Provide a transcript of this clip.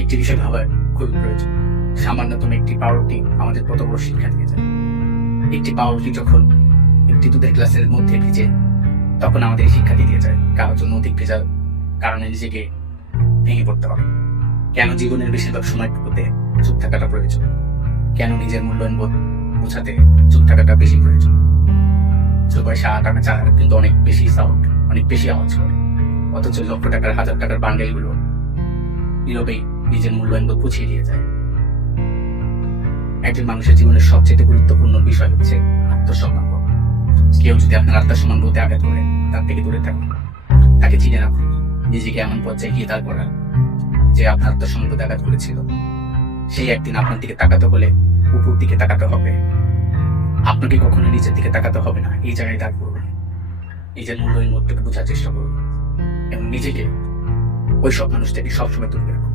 একটি বিষয় ভাবার খুবই প্রয়োজন। সামান্যতম একটি পাউরুটি আমাদের কত বড় শিক্ষা দিয়ে যায়। একটি পাউরুটি যখন একটি দুধের গ্লাসের মধ্যে ভিজে, তখন আমাদের শিক্ষা দিয়ে যায় কারোর জন্য অধিক ভেজাল কারণে নিজেকে ভেঙে পড়তে হবে। কেন জীবনের বেশিরভাগ সময়টুকুতে চুপ থাকাটা প্রয়োজন, কেন নিজের মূল্যায়ন বোধ বোঝাতে চুপ থাকাটা বেশি প্রয়োজন। সবাই টানা চার কিন্তু অনেক বেশি সাউন্ড, অনেক বেশি আওয়াজ করে, অথচ লক্ষ টাকার হাজার টাকার বান্ডেল গুলো নীরবেই নিজের মূল্যায়ন বোধ বুঝিয়ে দিয়ে যায়। একজন মানুষের জীবনের সবচেয়ে গুরুত্বপূর্ণ বিষয় হচ্ছে আত্মসম্মান বোধ। কেউ যদি আপনার আত্মসম্মান বোধে আঘাত করে, তার থেকে দূরে থাকুন, তাকে চিনে রাখুন, নিজেকে এমন পর্যায়ে গিয়ে দাঁড় করান যে আপনার আত্মসম্মান বোধে আঘাত করেছিল সেই একদিন আপনার দিকে তাকাতে হলে উপর দিকে তাকাতে হবে। আপনাকে কখনো নিচের দিকে তাকাতে হবে না। এই জায়গায় দাঁড় করুন, নিজের মূল্যহীন বোধটাকে বোঝার চেষ্টা করুন এবং নিজেকে ওই সব মানুষ থেকে সবসময় দূরে রাখুন।